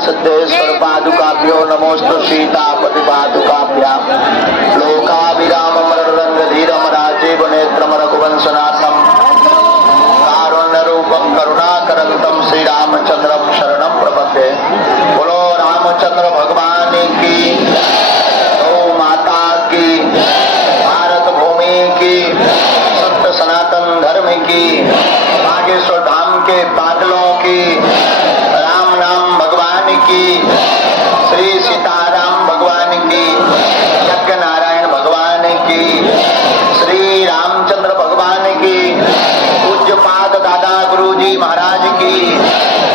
सिद्धेश्वर पादुकाभ्यो नमोस्तु सीतापति पादुकाभ्याम लोकाभिरामं रणरंगधीरं राजीव नेत्रं रघुवंशनाथं कारुण्यरूपं करुणाकरंतं श्रीरामचंद्रं शरणं प्रपद्ये। बोलो रामचंद्र भगवान की, गौ माता की, भारत भूमि की, सत्य सनातन धर्म की, बागेश्वर धाम के बादलों की, राम नाम भगवान की, श्री सीताराम भगवान की, यज्ञ नारायण भगवान की, श्री रामचंद्र भगवान की, पूज्य पाद दादा गुरुजी महाराज की,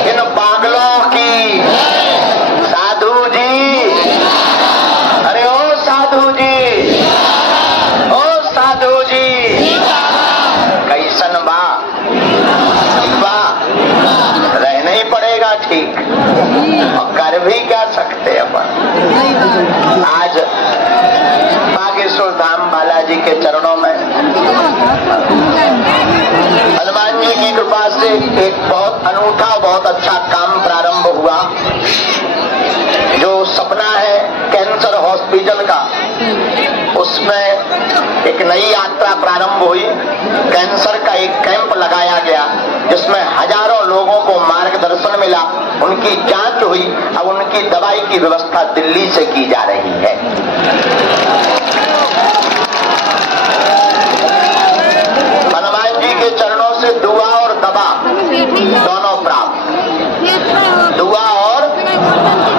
इन पागलों की, साधु जी, अरे ओ साधु जी, ओ साधु जी, कैसन बा रहना ही पड़ेगा ठीक, और कर भी क्या सकते अपन। आज बागेश्वर धाम बालाजी के चरणों में हनुमान जी की कृपा से एक बहुत अनूठा बहुत अच्छा काम प्रारंभ हुआ। जो सपना है कैंसर हॉस्पिटल का, उसमें एक नई यात्रा प्रारंभ हुई। कैंसर का एक कैंप लगाया गया जिसमें हजारों लोगों को मार्गदर्शन मिला, उनकी जांच हुई। अब उनकी दवाई की व्यवस्था दिल्ली से की जा रही है। हनुमान जी के चरणों से दुआ और दवा दोनों प्राप्त, दुआ और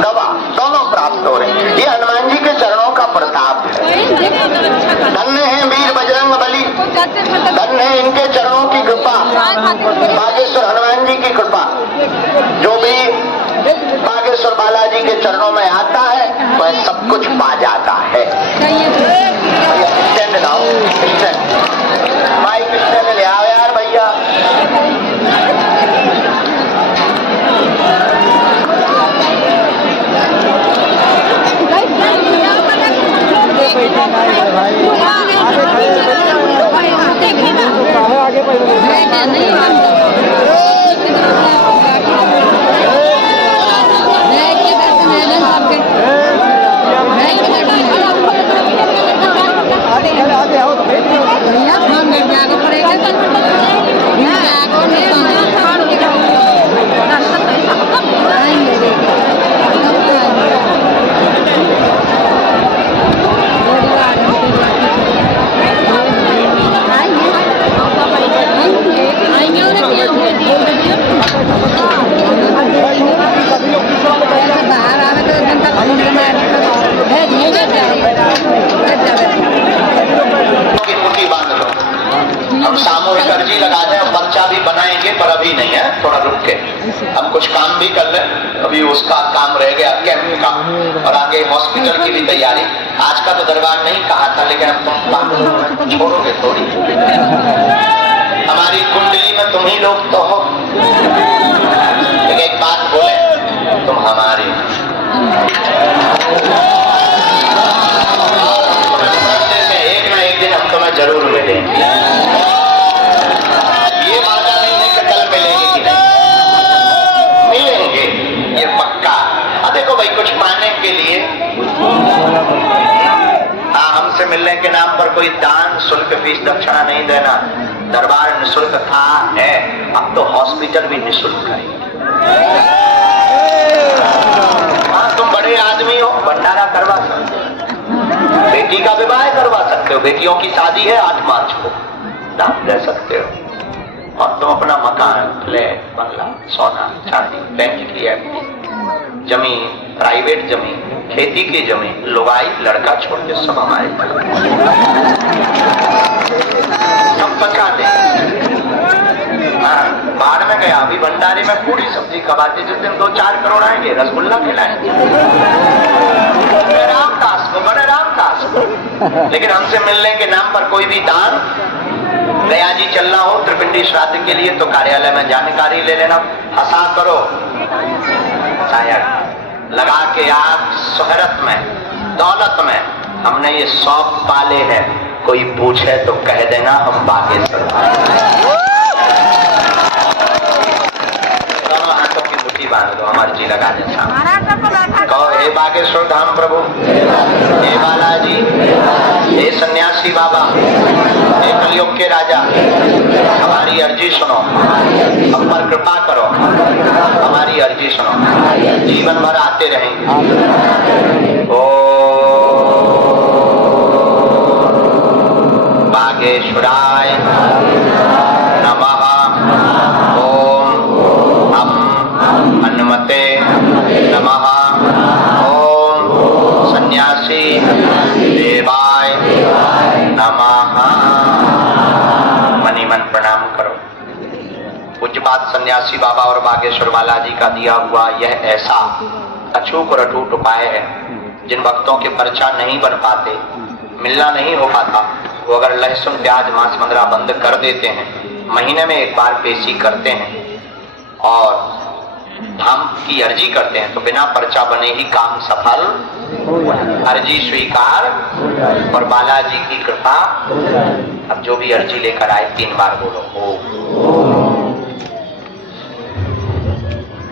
दवा दोनों प्राप्त हो रहे हैं। ये हनुमान जी के चरणों का प्रताप है। धन्य है वीर बजरंग बली, धन्य है इनके चरणों की कृपा, बागेश्वर हनुमान जी की कृपा। जो भी बागेश्वर बालाजी के चरणों में आता है वह सब कुछ पा जाता है। स्टैंड लाओ, स्टैंड माइक स्टैंड ले आओ यार भैया। सामूहिक अर्जी लगा दें, पर्चा भी बनाएंगे पर अभी नहीं है, थोड़ा रुक के हम कुछ काम भी कर लें। अभी उसका काम रह गया कैंप का, और आगे हॉस्पिटल की भी तैयारी। आज का तो दरबार नहीं कहा था, लेकिन अब तुम काम छोड़ोगे थोड़ी। हमारी कुंडली में तुम ही लोग तो हो। एक बात बोले, तुम हमारी एक ना एक दिन हम तुम्हें जरूर मिलेंगे। ये वादा नहीं है कि कल मिलेंगे कि नहीं, मिलेंगे, ये पक्का। अब देखो भाई, कुछ पाने के लिए हमसे मिलने के नाम पर कोई दान शुल्क फीस दक्षिणा नहीं देना। दरबार निःशुल्क था है, अब तो हॉस्पिटल भी निःशुल्क है। हाँ, तुम बड़े आदमी हो, भंडारा करवा सकते हो, बेटी का विवाह करवा सकते हो, बेटियों की शादी है 8 मार्च को, दान दे सकते हो। और तुम अपना मकान, फ्लैट, बंगला, सोना, चांदी, बैंक की एफडी, जमीन, प्राइवेट जमीन, खेती की जमीन, लुगाई, लड़का छोड़ के सब हमारे सब बचा दे। बाढ़ में गया, अभी भंडारे में पूरी सब्जी कबाते, जिस दिन 2-4 करोड़ आएंगे रसगुल्ला खिलाएंगे रामदास को, बड़े रामदास को। लेकिन हमसे मिलने के नाम पर कोई भी दान, दया जी चलना हो त्रिपिंडी श्राद्ध के लिए तो कार्यालय में जानकारी ले लेना। हंसा करो शायद लगा के आग शोहरत में, दौलत में, हमने ये शौक पाले हैं। कोई पूछे तो कह देना हम बागेश्वर। दोनों हाथों की मुट्ठी बांध दो, हम अर्जी लगा दें सामने। कहो हे बागेश्वर धाम प्रभु, हे बालाजी, हे सन्यासी बाबा, हे कलयुग के राजा, हमारी अर्जी सुनो, हम पर कृपा करो, हमारी अर्जी सुनो, जीवन भर आते रहेंगे। ओ बागेश्वराय नमः। ओम हम हनुमते नमः। ओम सन्यासी देवाय नमः। मनी मन प्रणाम करो। पूज्यपाद सन्यासी बाबा और बागेश्वर बालाजी का दिया हुआ यह ऐसा अछूत और अटूट उपाय है, जिन भक्तों के पर्चा नहीं बन पाते, मिलना नहीं हो पाता, वो अगर लहसुन प्याज मांस मंद्रा बंद कर देते हैं, महीने में एक बार पेशी करते हैं और धाम की अर्जी करते हैं, तो बिना पर्चा बने ही काम सफल, अर्जी स्वीकार और बालाजी की कृपा। अब जो भी अर्जी लेकर आए 3 बार बोलो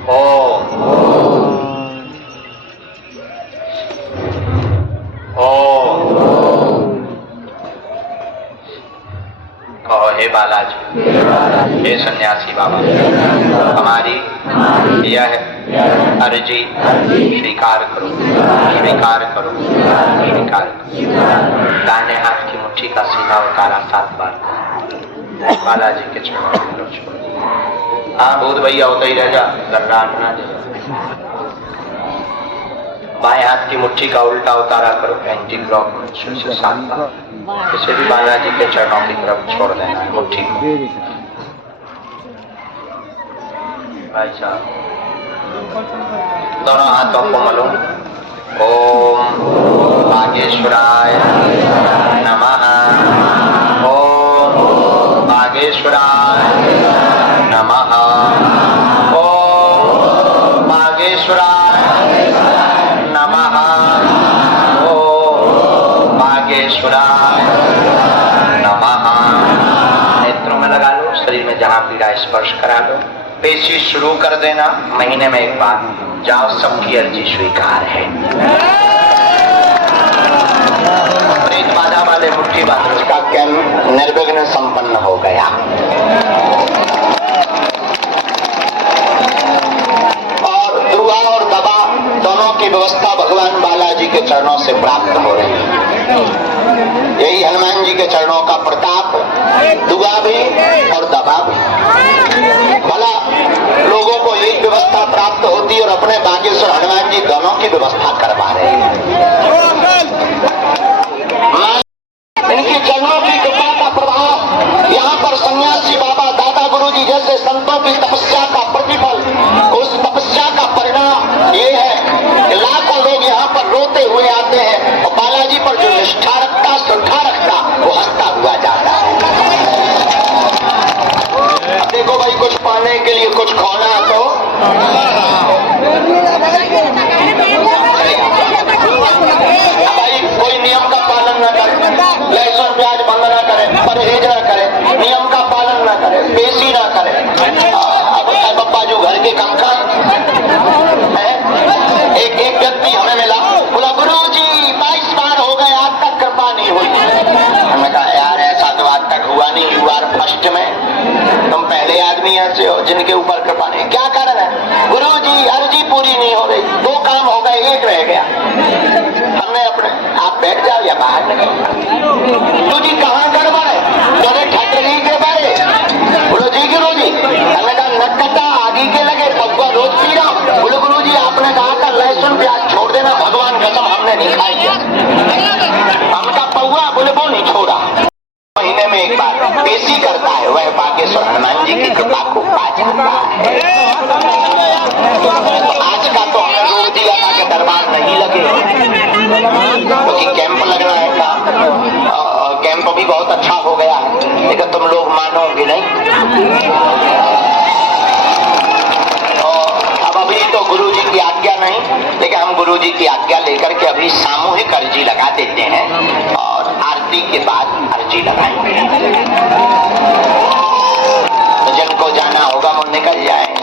ओ कहो हे बालाजी, हे सन्यासी बाबा, हमारी यह अर्जी स्वीकार करो, स्वीकार करो, स्वीकार करो। दाहिने हाथ की मुट्ठी का सीधा उतारा 7 बार बालाजी के चरणों में छोड़। हाँ भूत भैया होता ही रह जा, गर्राट ना दे। बाएं हाथ की मुट्ठी का उल्टा उतारा करो, एंटी ब्लॉक से 7 बार। इसे भी बालाजी के चरणों की तरफ छोड़ देना है मुट्ठी को। भाई साहब दोनों हाथों को मलो। ओम बागेश्वराय नमः। ओम बागेश्वराय नमः। ओम बागेश्वराय नमः। ओम बागेश्वराय नमः। नेत्रों में लगा लो, शरीर में जहां पीड़ा स्पर्श करा लो। पेशी शुरू कर देना, महीने में एक बार जाओ, सबकी अर्जी स्वीकार है। प्रेत बाधा वाले मुट्ठी बांधो, उसका कैंप निर्विघ्न संपन्न हो गया। और दुआ और दवा दोनों की व्यवस्था भगवान बालाजी के चरणों से प्राप्त हो रही है। यही हनुमान जी के चरणों का प्रताप, दुआ भी और दवा भी। भला लोगों को एक व्यवस्था प्राप्त होती और अपने बागेश्वर हनुमान जी दोनों की व्यवस्था करवा रहे हैं। इनके चरणों की कृपा का प्रभाव यहाँ पर सन्यासी बाबा दादा गुरुजी जैसे संतों की तपस्या का प्रतिफल, उस तपस्या का परिणाम ये है कि लाखों लोग यहाँ पर रोते हुए आते हैं और बालाजी पर जो निष्ठा रखता, श्रद्धा रखता, वो हंसता हुआ जाता है। देखो भाई, कुछ पाने के लिए कुछ खोना तो भाई कोई नियम का पालन न करे, लहसुन प्याज बंद न करे, परहेज न करे, नियम का पालन न करे, पेशी न करे। अब पप्पा जो घर के काम का एक व्यक्ति हमें मिला, बोला गुरुजी 22 बार हो गए, आज तक कृपा नहीं हुई। हमने कहा यार ऐसा तो आज तक हुआ नहीं, यू आर फर्स्ट में, तुम पहले आदमी ऐसे हो जिनके ऊपर कृपा नहीं। क्या कारण है? गुरुजी अर्जी पूरी नहीं हो रही, 2 काम हो गए, 1 रह गया। हमने अपने, आप बैठ जाओ या बाहर निकलो। गुरुजी कहाँ गड़बड़ है? तेरे ठटरी के बारे गुरुजी हमने कहा नक्कता आगे के लगे, पप्पा रोज पी रहा हूँ। बोले गुरुजी आपने कहा था लहसुन प्याज छोड़ देना, भगवान कसम हमने नहीं खाई है। हमका पौआ, बोले वो नहीं छोड़ा। महीने में एक बार पेशी करता है, वह बागेश्वर हनुमान जी की कृपा को पा जाता है। तो आज का तो हमें रोक दिया था कि दरबार नहीं लगे, क्योंकि कैंप लगना है था। कैंप भी बहुत अच्छा हो गया, लेकिन तुम लोग मानोगे नहीं। अब अभी तो गुरुजी की आज्ञा नहीं, लेकिन हम गुरुजी की आज्ञा लेकर के अभी सामूहिक अर्जी लगा देते हैं और आरती के बाद अर्जी लगाएंगे। तो जिनको जाना होगा वो निकल जाएंगे।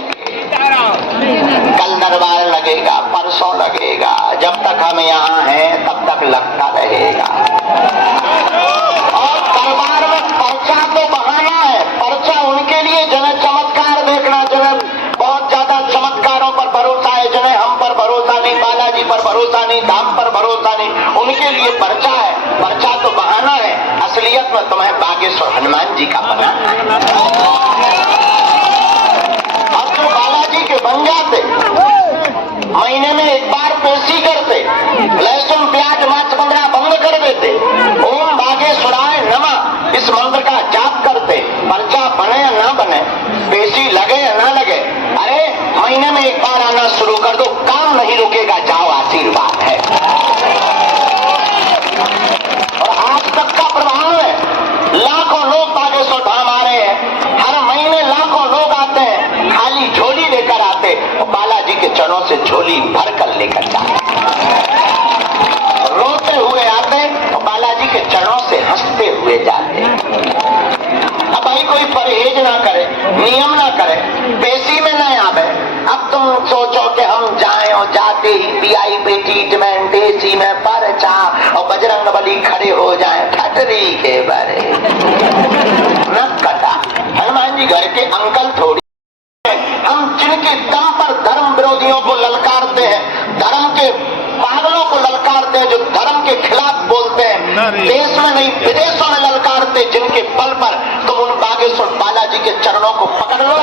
होता नहीं, उनके लिए पर्चा है, पर्चा तो बहाना है, असलियत में तुम्हें बागेश्वर हनुमान जी का बनाना है। अब जो बालाजी के बन जाते, महीने में एक बार पेशी करते, लहसुन प्याज मांस वगैरह बंद कर देते, ओम बागेश्वराय नमः इस मंत्र का जाप करते, पर्चा बने या ना बने, पेशी लगे या ना लगे, अरे महीने में एक बार आना शुरू कर दो, काम नहीं रुकेगा, जाओ आशीर्वाद है। और आज तक का प्रभाव है, लाखों लोग बागेश्वर धाम आ रहे हैं, हर महीने लाखों लोग आते हैं, खाली झोली लेकर आते और बालाजी के चरणों से झोली भर कर लेकर जाते, रोते हुए आते और बालाजी के चरणों से हंसते हुए जाते। अब भाई कोई परहेज ना करे, नियम ना करे, पेशी में न आवे, अब तुम सोचो कि हम जाएं और जाते ही वीआईपी ट्रीटमेंट एसी में पर्चा और बजरंगबली खड़े हो जाएं ठटरी के बारे न कटा। हनुमान जी घर के अंकल थोड़ी, हम जिनके दम पर धर्म विरोधियों को ललकारते हैं, धर्म के पागलों को ललकारते हैं, जो धर्म के खिलाफ बोलते हैं, देश में नहीं विदेशों में ललकारते, जिनके बल पर तुम उन बागेश्वर बालाजी के चरणों को पकड़ लो,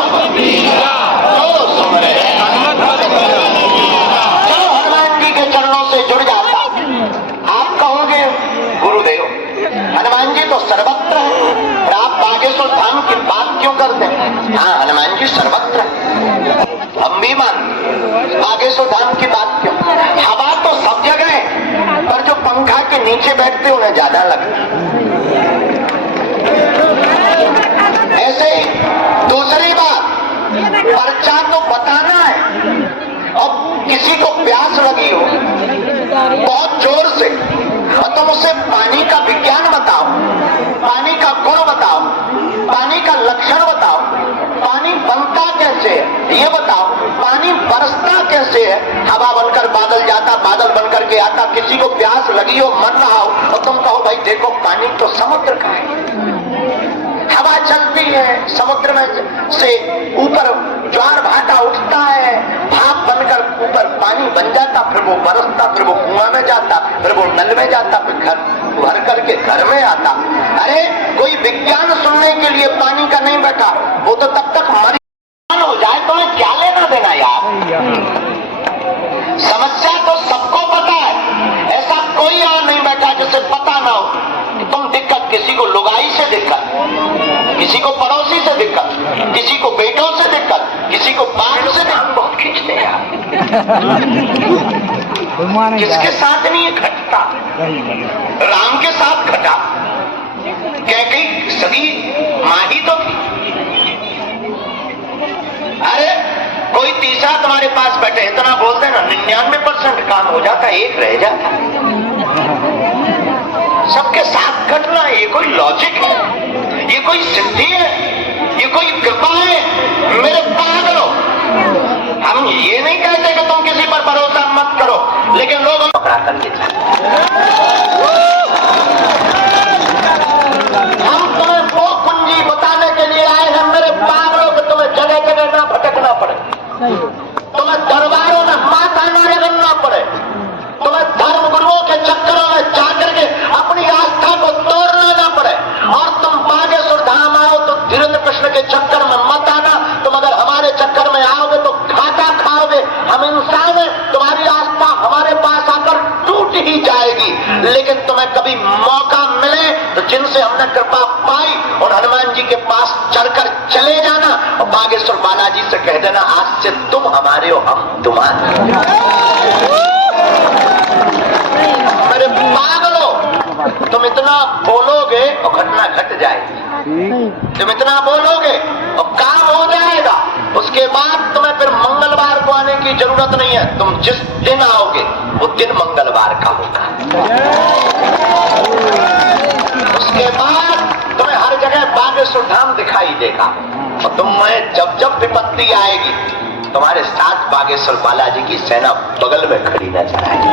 चलो हनुमान जी के चरणों से जुड़ जाता। आप कहोगे गुरुदेव हनुमान जी तो सर्वत्र है, और आप बागेश्वर धाम की बात क्यों करते हैं? हाँ, हनुमान जी सर्वत्र है, हम भी मान, बागेश्वर धाम की बात क्यों? हवा तो सब जगह है, पर जो पंखा के नीचे बैठते उन्हें ज्यादा लगता। ऐसे ही दूसरी बात, पर्चा तो बताना है, अब किसी को प्यास लगी हो बहुत जोर से, और तुम उसे पानी का विज्ञान बताओ, पानी का गुण बताओ, पानी का लक्षण बताओ, पानी बनता कैसे है ये बताओ, पानी बरसता कैसे है, हवा बनकर बादल जाता, बादल बनकर के आता, किसी को प्यास लगी हो, मर रहा हो, और तुम कहो भाई देखो पानी तो समुद्र का है, हवा चलती है, समुद्र में से ऊपर ज्वार भाटा उठता है, भाप बनकर ऊपर पानी बन जाता, फिर वो बरसता, फिर वो कुआं में जाता, फिर वो नल में जाता, फिर घर भर करके घर में आता। अरे कोई विज्ञान सुनने के लिए पानी का नहीं बैठा, वो तो तब तक मरी हो जाए, तो क्या लेना देना यार। समस्या तो सबको पता है, ऐसा कोई यहाँ नहीं बैठा जिसे पता ना हो। तुम दिक्कत, किसी को लुगाई से दिक्कत, किसी को पड़ोसी से दिक्कत, किसी को बेटों से दिक्कत, किसी को बाप से दिक्कत, बहुत खींचते हैं यार। किसके साथ नहीं घटता? राम के साथ घटा, कैकेयी सगी माँ ही तो थी। अरे कोई तीसरा तुम्हारे पास बैठे, इतना बोलते ना 99% काम हो जाता, एक रह जाता। सबके साथ घटना, ये कोई लॉजिक है? ये कोई सिद्धि है? ये कोई कृपा है? मेरे पागलो, हम ये नहीं कहते कि तुम किसी पर भरोसा मत करो, लेकिन लोग पकड़ा करके हम तुम्हें वो कुंजी बताने के लिए आए हैं मेरे पागलों, कि तुम्हें जगह जगह ना भटकना पड़े, तुम्हें दरबारों में माथा ना रगड़ना पड़े, तुम्हें धर्म गुरुओं के चक्करों में जाकर के अपनी आस्था को तोड़ना ना पड़े, और तुम बागेश्वर धाम आओ तो धीरेन्द्र कृष्ण के चक्कर में मत आना। तुम अगर हमारे चक्कर में आओगे तो घाटा खाओगे। हम इंसान हैं, तुम्हारी आस्था हमारे पास आकर टूट ही जाएगी, लेकिन तुम्हें कभी मौका मिले तो जिनसे हमने कृपा पाई और हनुमान जी के पास चढ़कर चले जाना, और बागेश्वर बालाजी से कह देना आज से तुम हमारे हो, हम तुम्हारे। मेरे पागलो, तुम इतना बोलोगे और घटना घट जाएगी, तुम इतना बोलोगे और काम हो जाएगा। उसके बाद तुम्हें फिर मंगलवार को आने की जरूरत नहीं है, तुम जिस दिन आओगे वो दिन मंगलवार का होगा। उसके बाद तुम्हें हर जगह बागेश्वर धाम दिखाई देगा, और तुम्हें जब जब विपत्ति आएगी तुम्हारे साथ बागेश्वर बालाजी की सेना बगल में खड़ी नजर आएगी।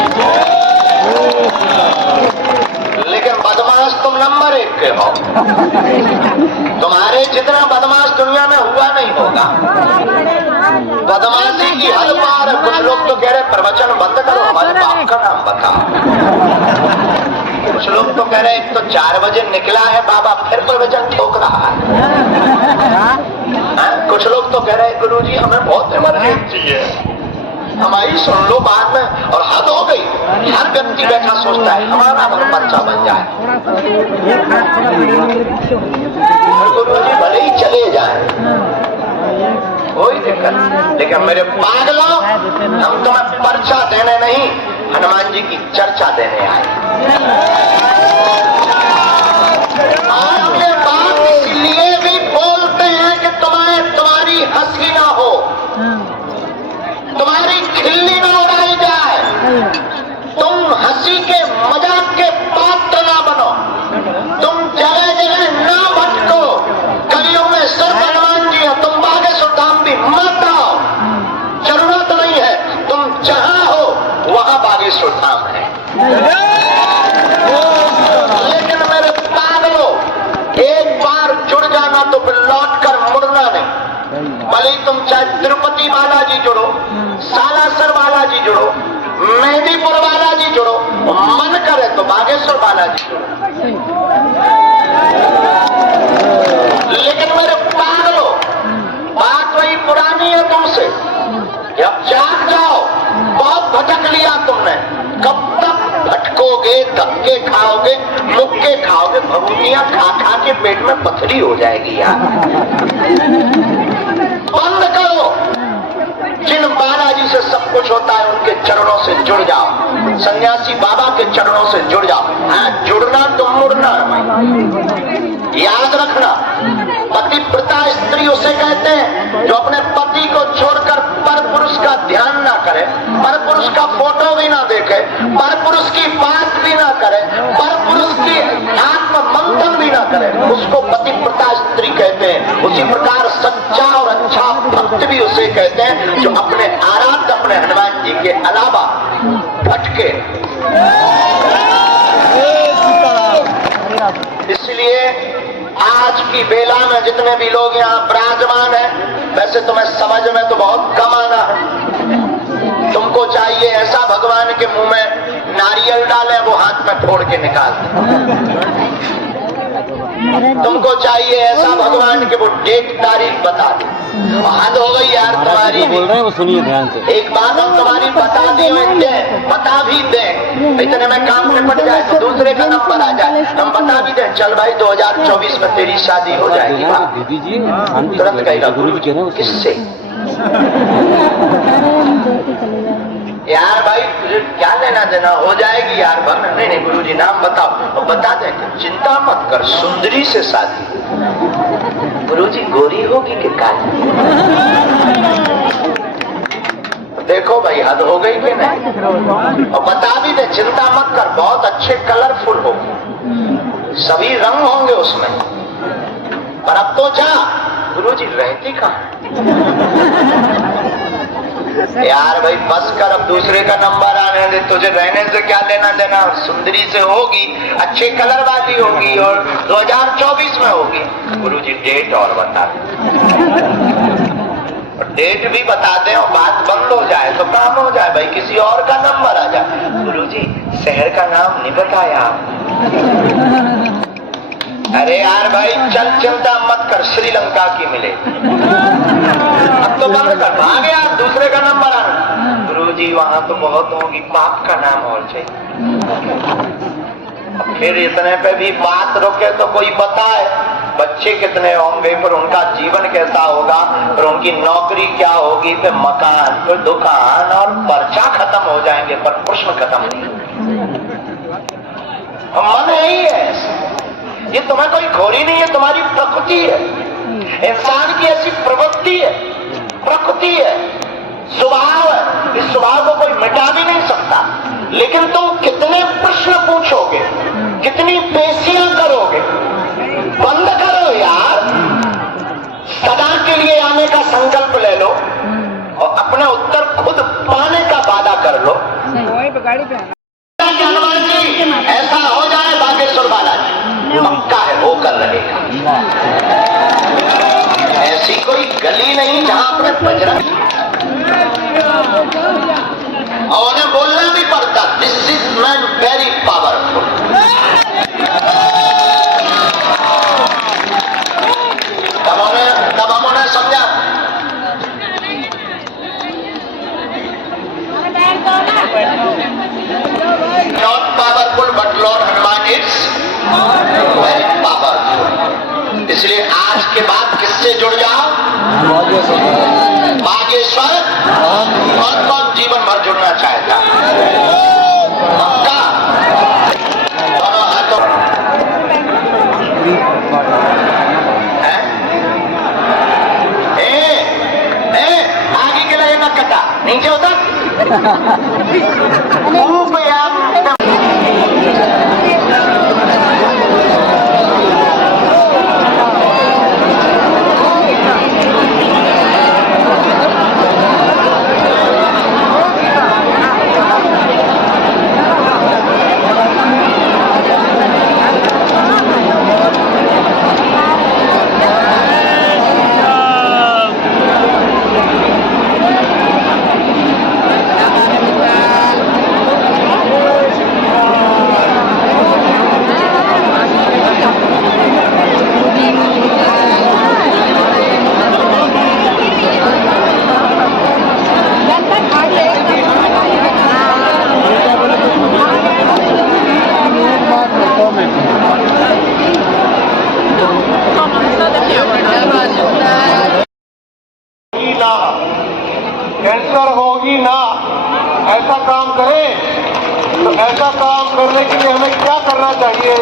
लेकिन बदमाश तुम नंबर 1 के हो, तुम्हारे जितना बदमाश दुनिया में हुआ नहीं होगा। बदमाशी की हद पार। कुछ लोग तो कह रहे प्रवचन बंद करो, हमारे बाप का नाम बताओ। कुछ लोग तो कह रहे हैं तो 4 बजे निकला है बाबा फिर प्रवचन ठोक रहा है। कुछ लोग तो कह रहे हैं गुरुजी हमें बहुत इमरजेंसी है, हमारी सुन लो बाद में। और हद हो गई, हर व्यक्ति बैठा सोचता है हमारा घर पर्चा बन जाए और गुरुजी भले ही चले जाए, कोई दिक्कत। लेकिन मेरे पागलों, हम तुम्हें पर्चा देने नहीं, हनुमान जी की चर्चा देने आए। आपके बाप इसलिए भी बोलते हैं कि तुम्हारी हंसी ना हो, तुम्हारी खिल्ली ना उड़ाई जाए, तुम हंसी के मजाक के पात्र ना बनो, तुम जगह जगह ना भटको। कलियुग में सिर्फ हनुमान जी है, तुम बागेश्वर धाम भी मत आओ, जरूरत नहीं है। तुम जहां हो वहां बागेश्वर धाम है। लेकिन मेरे पागलों, एक बार जुड़ जाना तो फिर लौट कर मुड़ना नहीं। भले ही तुम चाहे तिरुपति बालाजी जुड़ो, सालासर बालाजी जुड़ो, मेहंदीपुर बालाजी जुड़ो, मन करे तो बागेश्वर बालाजी जुड़ो। लेकिन मेरे पागलों, बात वही पुरानी है तुमसे, अब जाग जाओ। बहुत भटक लिया तुमने, कब तक भटकोगे, धक्के खाओगे, मुक्के खाओगे, भभूतियां खा खा के पेट में पथरी हो जाएगी यार। बंद करो। जिन बालाजी से सब कुछ होता है उनके चरणों से जुड़ जाओ, सन्यासी बाबा के चरणों से जुड़ जाओ। हाँ, जुड़ना तो मुड़ना याद रखना। पतिव्रता स्त्री उसे कहते हैं जो अपने पति को छोड़कर पर पुरुष का ध्यान ना करे, पर पुरुष का फोटो भी ना देखे, पर पुरुष की बात भी ना करे, पर पुरुष की आत्म मंथन भी ना करे, उसको पतिव्रता स्त्री कहते हैं। उसी प्रकार सच्चा और अच्छा भक्त भी उसे कहते हैं जो अपने आराध्य अपने हनुमान जी के अलावा भटके। इसलिए आज की बेला में जितने भी लोग यहाँ विराजमान हैं, वैसे तुम्हें समझ में तो बहुत कम आना है। तुमको चाहिए ऐसा भगवान के मुंह में नारियल डालें, वो हाथ में फोड़ के निकाल दें। तुमको चाहिए ऐसा भगवान के वो डेट तारीख बता दे। हद हो गई यार तुम्हारी। बोल रहे हैं वो सुनिए ध्यान से। एक बात हम तुम्हारी बता बता भी दें, इतने में काम निपट जाए तो दूसरे का नंबर आ जाए, हम बता भी दें चल भाई 2024 में तेरी शादी हो जाएगी। दीदी जी तुरंत कहेगा गुरु जी किससे? यार भाई तुझे क्या लेना देना, हो जाएगी यार। नहीं नहीं गुरुजी नाम बताओ, तो बता देंगे, चिंता मत कर, सुंदरी से शादी। गुरुजी गोरी होगी कि काली? देखो भाई हद हो गई कि नहीं। और बता भी दे चिंता मत कर, बहुत अच्छे कलरफुल होगी, सभी रंग होंगे उसमें। पर अब तो जा, गुरुजी रहती कहाँ? यार भाई बस कर, अब दूसरे का नंबर आने दे, तुझे रहने से क्या लेना देना। सुंदरी से होगी, अच्छे कलर वाली होगी और 2024 में होगी। गुरुजी डेट और बता और डेट भी बता दें और बात बंद हो जाए तो काम हो जाए भाई, किसी और का नंबर आ जाए। गुरुजी शहर का नाम नहीं बताया। अरे यार भाई चल, चिंता मत कर, श्रीलंका की मिले। अब तो बंद कर, भाग यार, दूसरे का नंबर आना। गुरुजी वहां तो बहुत होगी, बाप का नाम और चाहिए। फिर इतने पे भी बात रोके तो कोई बताए बच्चे कितने होंगे, फिर उनका जीवन कैसा होगा, फिर उनकी नौकरी क्या होगी, फिर मकान, फिर दुकान और पर्चा खत्म हो जाएंगे, पर प्रश्न खत्म नहीं। मन यही है, ये तुम्हें कोई खोरी नहीं है, तुम्हारी प्रकृति है। इंसान की ऐसी प्रवृत्ति है, प्रकृति है, स्वभाव है। इस स्वभाव को कोई मिटा भी नहीं सकता। लेकिन तुम कितने प्रश्न पूछोगे, कितनी पेशियां करोगे? बंद करो यार, सदा के लिए आने का संकल्प ले लो और अपना उत्तर खुद पाने का वादा कर लो। हनुमान जी ऐसा हो जाए, बागेश्वर बालाजी पक्का है वो कर रहेगा। ऐसी कोई गली नहीं जहां अपने बजरंग, और उन्हें बोलना भी पड़ता, this is man very powerful. Not powerful but Lord Hanuman is very powerful. इसलिए आज के बाद किससे जुड़ जाओ? बागेश्वर। कौन कौन जीवन भर जुड़ना चाहता है? पक्का? दोनों हाथों आगे के लिए मत कटा, नीचे उतर। खूब याद कैंसर होगी ना, ऐसा काम करें। तो ऐसा काम करने के लिए हमें क्या करना चाहिए?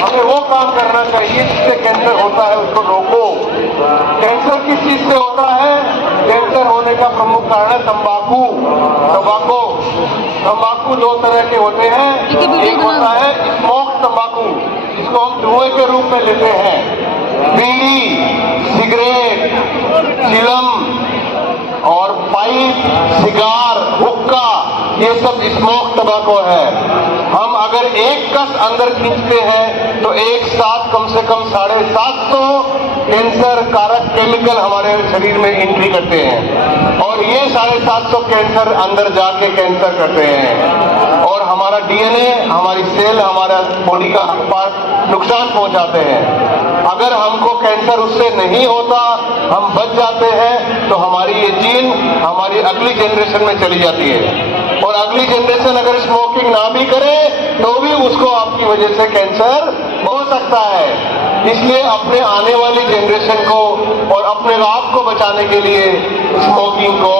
हमें वो काम करना चाहिए जिससे कैंसर होता है उसको रोको। कैंसर किस चीज से होता है? कैंसर होने का प्रमुख कारण है तंबाकू। तंबाकू दो तरह के होते हैं। एक होता है स्मोक तंबाकू, जिसको हम धुएं के रूप में लेते हैं। बीड़ी, सिगरेट, चिलम और पाइप, सिगार, हुक्का, ये सब स्मोक तंबाकू है। हम अगर एक कस अंदर खींचते हैं तो एक साथ कम से कम 750 कैंसर कारक केमिकल हमारे शरीर में एंट्री करते हैं और ये 750 कैंसर अंदर जाके कैंसर करते हैं और हमारा डीएनए, हमारी सेल, हमारा बॉडी का पार्ट नुकसान पहुंचाते हैं। अगर हमको कैंसर उससे नहीं होता, हम बच जाते हैं, तो हमारी ये जीन हमारी अगली जनरेशन में चली जाती है और अगली जनरेशन अगर स्मोकिंग ना भी करे तो भी उसको आपकी वजह से कैंसर हो सकता है। इसलिए अपने आने वाली जनरेशन को और अपने आप को बचाने के लिए स्मोकिंग को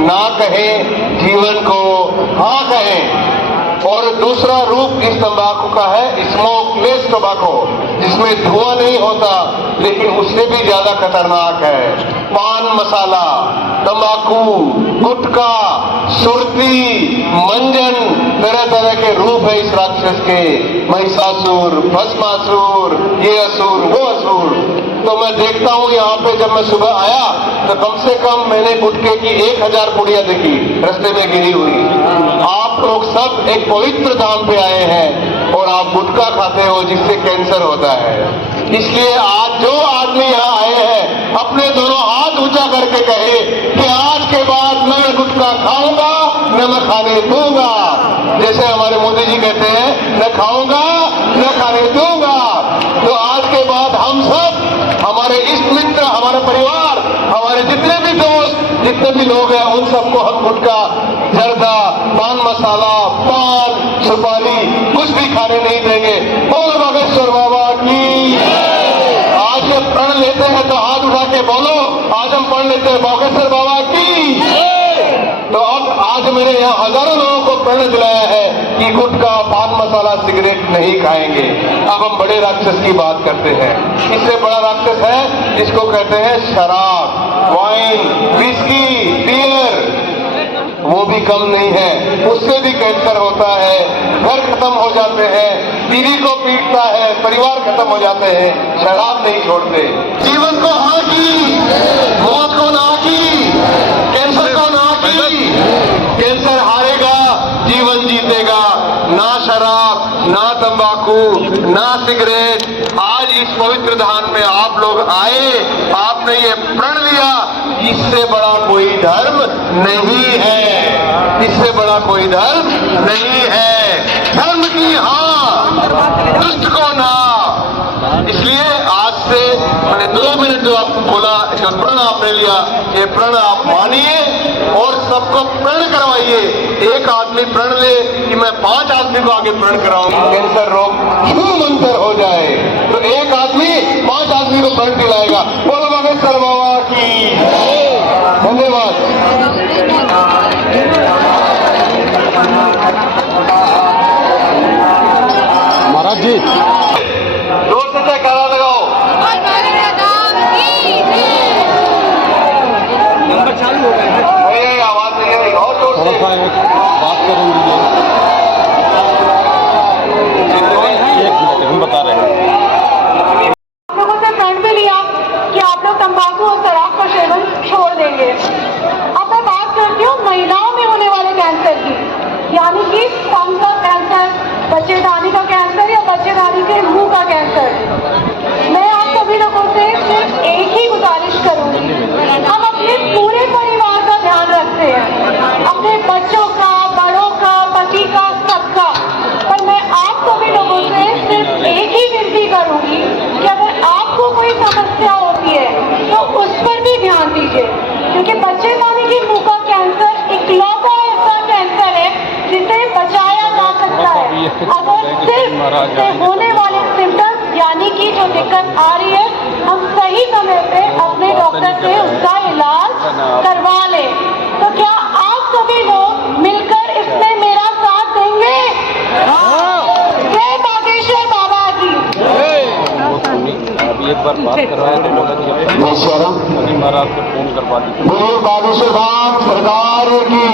ना कहें, जीवन को हाँ कहें। और दूसरा रूप इस तंबाकू का है स्मोकलेस टोबैको, जिसमें धुआं नहीं होता लेकिन उससे भी ज्यादा खतरनाक है पान मसाला, तंबाकू, गुटखा, सुरती, मंजन, तरह तरह के रूप है इस राक्षस के। महिषासुर, भस्मासुर, ये असुर, वो असुर। तो मैं देखता हूँ यहाँ पे जब मैं सुबह आया तो कम से कम मैंने गुटखे की 1000 पुड़िया देखी रास्ते में गिरी हुई। आप लोग सब एक पवित्र धाम पे आए हैं और आप गुटखा खाते हो जिससे कैंसर होता है। इसलिए आज जो आदमी यहाँ आए हैं अपने दोनों हाथ ऊंचा करके कहे कि आज के बाद मैं गुटखा खाऊंगा न मैं खाने दूंगा। जैसे हमारे मोदी जी कहते हैं न खाऊंगा न खाने दूंगा। तो आज के बाद हम सब, हमारे इष्ट मित्र, हमारा परिवार, हमारे जितने भी दोस्त, जितने भी लोग हैं, उन सबको हम गुटखा, जर्दा, पान मसाला, पान, सुपारी कुछ भी खाने नहीं देंगे। बोल बागेश्वर बाबा की। आज जब प्रण लेते हैं तो हाथ उठा के बोलो, आज हम प्रण लेते हैं बागेश्वर बाबा की। तो अब आज मैंने यहाँ हजारों लोगों को प्रण दिलाया है कि गुटखा, पान मसाला, सिगरेट नहीं खाएंगे। अब हम बड़े राक्षस की बात करते हैं। इससे बड़ा राक्षस है जिसको कहते हैं शराब, वाइन, विस्की, बियर। वो भी कम नहीं है, उससे भी कैंसर होता है, घर खत्म हो जाते हैं, बीवी को पीटता है, परिवार खत्म हो जाते हैं। शराब नहीं छोड़ते। जीवन को हाँ की, मौत को ना की, कैंसर को ना की। कैंसर हारेगा, जीवन जीतेगा। ना शराब, ना तंबाकू, ना सिगरेट। आज इस पवित्र धाम में आप लोग आए, आपने ये प्रण लिया, इससे बड़ा कोई धर्म नहीं है, इससे बड़ा कोई धर्म नहीं है। धर्म की हाँ, दुष्ट को ना। इसलिए आज से मैंने 2 मिनट जो आपको बोला, जो प्रण आपने लिया, ये प्रण आप मानिए और सबको प्रण करवाइए। एक आदमी प्रण ले कि मैं 5 आदमी को आगे प्रण कराऊंगा, कैंसर रोग मंतर हो जाए। तो एक आदमी 5 आदमी को प्रण दिलाएगा। बोलो बागेश्वर बाबा की धन्यवाद। महाराज जी जोर से जयकारा लगाओ। नंबर चालू हो गए हैं। आवाज नहीं आ रही, और जोर से बात करेंगे। एक मिनट हम बता रहे हैं। आप लोगों से प्रण भी लिया कि आप लोग तंबाकू और शराब का सेवन छोड़ देंगे। अब मैं बात करती हूँ महिलाओं में होने वाले कैंसर की, यानी कि स्तन का कैंसर, बच्चेदानी का कैंसर या बच्चेदानी के मुंह का कैंसर। मैं आप सभी लोगों से सिर्फ एक ही गुजारिश करूंगी, हम अपने पूरे परिवार का ध्यान रखते हैं, अपने बच्चों का, बड़ों का, पति का, सबका। पर मैं आप सभी लोगों से सिर्फ एक ही विनती करूंगी कि अगर आपको कोई समस्या होती है तो उस पर भी ध्यान दीजिए, क्योंकि बच्चेदानी के मुंह का कैंसर इकलौता ऐसा कैंसर है जिसे बचाया जा सकता है अगर सिर्फ से होने वाले सिम्टम्स, यानी कि जो दिक्कत आ रही है, हम सही समय पे अपने डॉक्टर से उसका इलाज करवा लें। तो क्या आप सभी लोग मिलकर इसमें मेरा साथ देंगे? जय बागेश्वर बाबा की। अभी एक बार बात करवाया तो बोला कि अभी महाराज से फोन करवा दीजिए। बोलो बागेश्वर धाम सरकार की।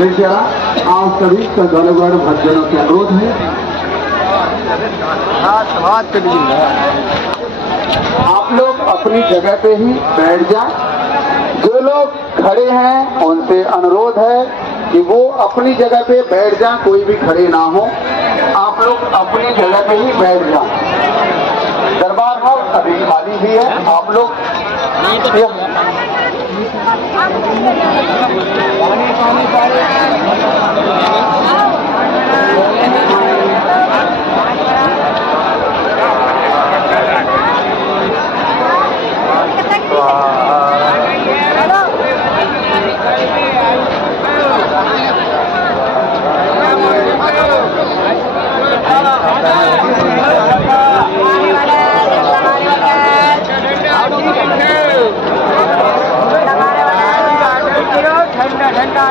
जैसे आप सभी गणगण भक्तजनों के अनुरोध है, आप लोग अपनी जगह पे ही बैठ जाएं। जो लोग खड़े हैं उनसे अनुरोध है कि वो अपनी जगह पे बैठ जाएं, कोई भी खड़े ना हो। आप लोग अपनी जगह पे ही बैठ जाएं। दरबार हॉल अभी खाली भी है, आप लोग ठंडा